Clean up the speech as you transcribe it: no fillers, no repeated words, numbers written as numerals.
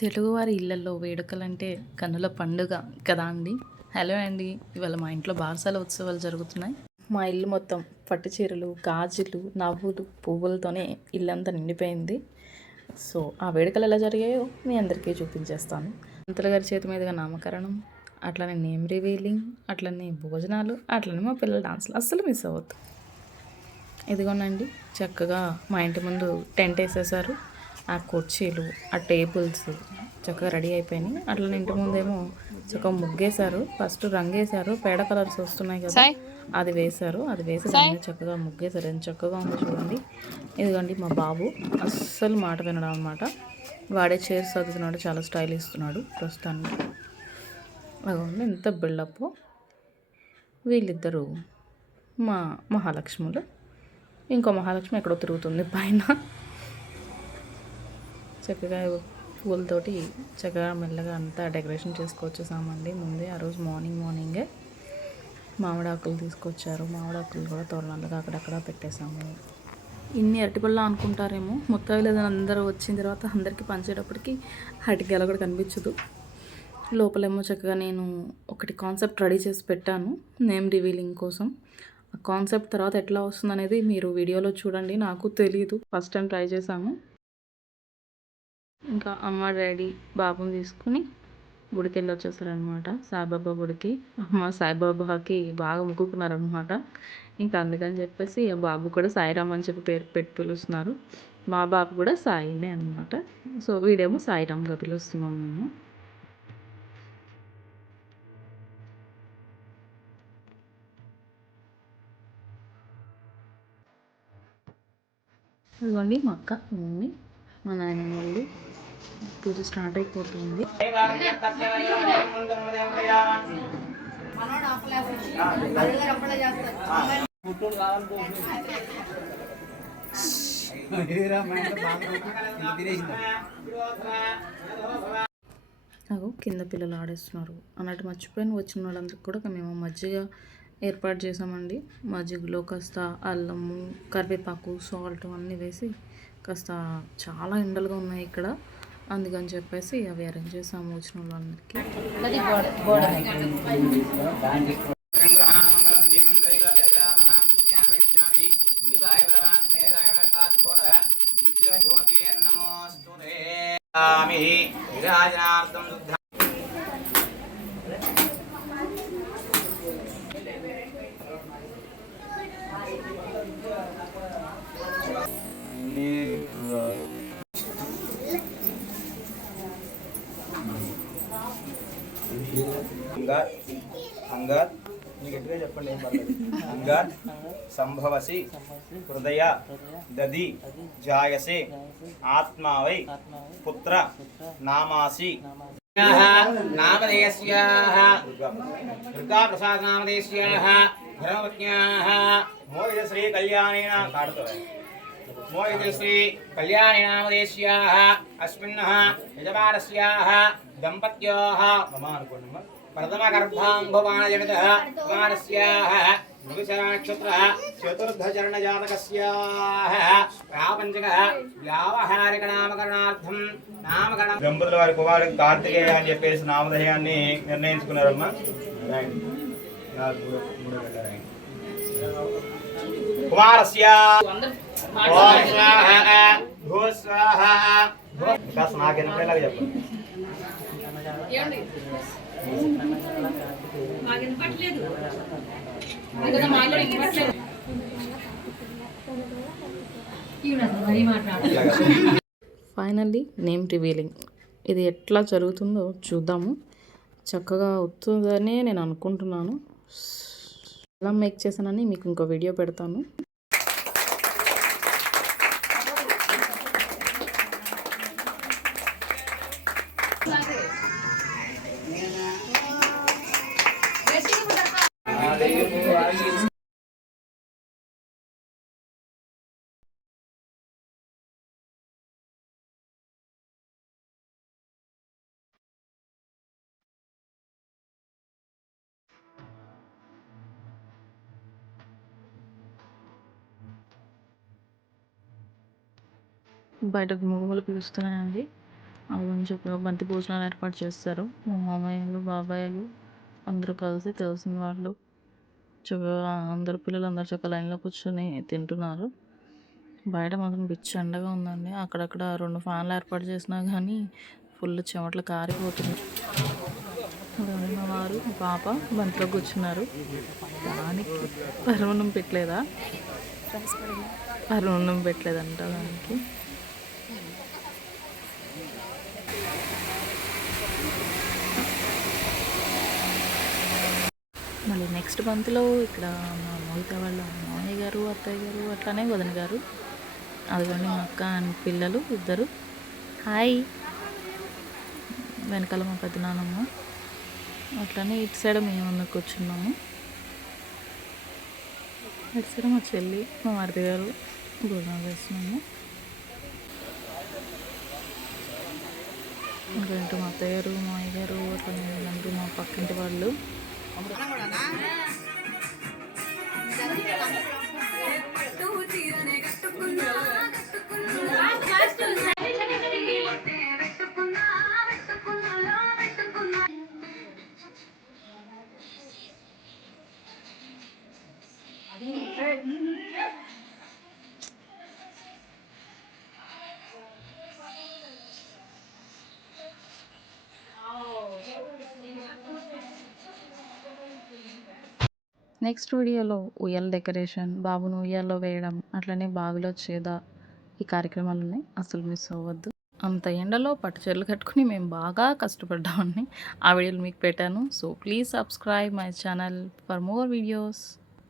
తెలుగువారి ఇళ్లలో వేడుకలంటే కన్నుల పండుగ కదా అండి. హలో అండి, ఇవాళ మా ఇంట్లో బారసాల ఉత్సవాలు జరుగుతున్నాయి. మా ఇల్లు మొత్తం పట్టు చీరలు, గాజులు, నవ్వులు, పువ్వులతోనే ఇల్లంతా నిండిపోయింది. సో ఆ వేడుకలు ఎలా జరిగాయో మీ అందరికీ చూపించేస్తాను. పంతులు గారి చేతి మీదుగా నామకరణం, అట్లనే నేమ్ రివీలింగ్, అట్లనే భోజనాలు, అట్లనే మా పిల్లల డాన్సులు అస్సలు మిస్ అవ్వద్దు. ఇదిగోనండి, చక్కగా మా ఇంటి ముందు టెంట్ వేసేసారు. ఆ కుర్చీలు, ఆ టేబుల్స్ చక్కగా రెడీ అయిపోయినాయి. అట్లనే ఇంటి ముందేమో చక్కగా ముగ్గేశారు. ఫస్ట్ రంగేశారు, పేడ కలర్స్ వస్తున్నాయి కదా, అది వేశారు. అది వేసి దాన్ని చక్కగా ముగ్గేశారు. ఎంత చక్కగా ఉందో చూడండి. ఇదిగోండి మా బాబు అస్సలు మాట వినడం అనమాట. వాడే చైర్స్ చదువుతున్నాడు, చాలా స్టైల్ ఇస్తున్నాడు ప్రస్తుతానికి. అదిగోండి ఎంత బిల్డప్. వీళ్ళిద్దరూ మా మహాలక్ష్ములు. ఇంకో మహాలక్ష్మి ఎక్కడో తిరుగుతుంది పైన. చక్కగా పూలతోటి చక్కగా మెల్లగా అంతా డెకరేషన్ చేసుకొచ్చేసామండి. ముందే ఆ రోజు మార్నింగే మామిడాకులు తీసుకొచ్చారు. మామిడాకులు కూడా తోరణాలుగా అక్కడక్కడ పెట్టేశాము. ఇన్ని అరటిపళ్ళు అనుకుంటారేమో, మొత్తం అందరూ వచ్చిన తర్వాత అందరికీ పంచేటప్పటికి అరటిగెల కూడా కనిపించదు. లోపలేమో చక్కగా నేను ఒకటి కాన్సెప్ట్ రెడీ చేసి పెట్టాను నేమ్ రివీలింగ్ కోసం. ఆ కాన్సెప్ట్ తర్వాత ఎట్లా వస్తుంది అనేది మీరు వీడియోలో చూడండి. నాకు తెలియదు, ఫస్ట్ టైం ట్రై చేశాము. ఇంకా అమ్మ డాడీ బాబుని తీసుకుని గుడికి వెళ్ళి వచ్చేసారనమాట, సాయిబాబా గుడికి. అమ్మ సాయిబాబాకి బాగా మొక్కుకున్నారనమాట. ఇంకా అందుకని చెప్పేసి బాబు కూడా సాయిరామ్ అని చెప్పి పేరు పెట్టి పిలుస్తున్నారు. మా బాబు కూడా సాయినే అనమాట. సో వీడేమో సాయిరామ్గా పిలుస్తున్నాం మేము. ఇదిగోండి మా అక్క, మమ్మీ, మా నాయనమ్మ వాళ్ళు. పూజ స్టార్ట్ అయిపోతుంది. అగో కింద పిల్లలు ఆడేస్తున్నారు అన్నట్టు మర్చిపోయిన వచ్చిన వాళ్ళందరికీ కూడా మేము మజ్జిగ ఏర్పాటు చేసామండి. మజ్జిగలో కాస్త అల్లము, కరివేపాకు, సాల్ట్ అన్నీ వేసి కాస్త చాలా ఎండలుగా ఉన్నాయి ఇక్కడ, అందుకని చెప్పేసి అవి అరేంజ్ చేసాము వచ్చిన వాళ్ళందరికీ. అంగార్ మీకు ఎట్లా చెప్పండి, అంగార్ సంభవసి హృదయ దది జాయసే ఆత్మావై పుత్ర నామాసి నామధేయస్యాః దుర్గా ప్రసాద్ నామధేయస్యాః ధర్మపత్న్యాః మోహితశ్రీ కళ్యాణేన కాడుతవే మోహితశ్రీ కళ్యాణేనామధేయస్యాః అస్మిన్నః యజమానస్యాః దంపత్యోః మమ అనుకోండి ప్రథమ గర్భాంభవాన జగతః కుమారస్యాః మృగశరానక్షత్రః చతుర్థచరణ జాతకస్యాః ప్రాపంచకః వ్యావహారిక నామకరణార్థం నామకరణం. దంపతుల వారి కుమారుడు కార్తికేయ అని చెప్పేసి నామధేయాన్ని నిర్ణయించుకున్నారమ్మా. కుమారస్య నాకు ఎన్నలాగా చెప్పండి. ఫైనల్లీ నేమ్ రివీలింగ్ ఇది ఎట్లా జరుగుతుందో చూద్దాము. చక్కగా అవుతుందని నేను అనుకుంటున్నాను. ఎలా మేక్ చేశానని మీకు ఇంకో వీడియో పెడతాను. బయట గుమ్మలు పిలుస్తున్నాయండి. అవును చెప్పి బంతి భోజనాలు ఏర్పాటు చేస్తారు. మా మామయ్యలు, బాబాయ్యలు అందరూ కలిసి తెలిసిన వాళ్ళు చక్కగా అందరు పిల్లలు అందరూ చక్కగా లైన్‌లో కూర్చొని తింటున్నారు. బయట మాత్రం పిచ్చి ఎండగా ఉందండి. అక్కడక్కడ 2 ఫ్యాన్లు ఏర్పాటు చేసినా గానీ ఫుల్ చెమటలు కారిపోతున్నాయి. అదండి మా వారు, మా పాప బంతిలో కూర్చున్నారు. దానికి పరమాన్నం పెట్టలేదా? పరమాన్నం పెట్టలేదంట దానికి. మళ్ళీ నెక్స్ట్ బంతిలో ఇక్కడ మా మోహిత వాళ్ళ మామయ్య గారు, అత్తయ్య గారు, అట్లానే వదిన గారు, అదిగోండి మా అక్క అండ్ పిల్లలు ఇద్దరు. హాయ్. వెనకాల మా పెద్దనాన్నమ్మ, అట్లనే ఇటు సైడ్ మేము కూర్చున్నాము. ఇటు సైడ్ మా చెల్లి, మా మరిది గారు భోజనాలు చేస్తున్నాము. ఇంకా మా అత్తయ్య గారు, మా అయ్య గారు, అట్లనే వీళ్ళందరూ మా పక్కింటి వాళ్ళు. నెక్స్ట్ వీడియోలో ఉయ్యాల డెకరేషన్, బాబును ఉయ్యాల్లో వేయడం, అట్లనే బావిలో చేద, ఈ కార్యక్రమాలు ఉన్నాయి. అసలు మిస్ అవ్వద్దు. అంత ఎండలో పట్టు చీరలు కట్టుకుని మేము బాగా కష్టపడ్డామని ఆ వీడియోలు మీకు పెట్టాను. So please subscribe my channel for more videos.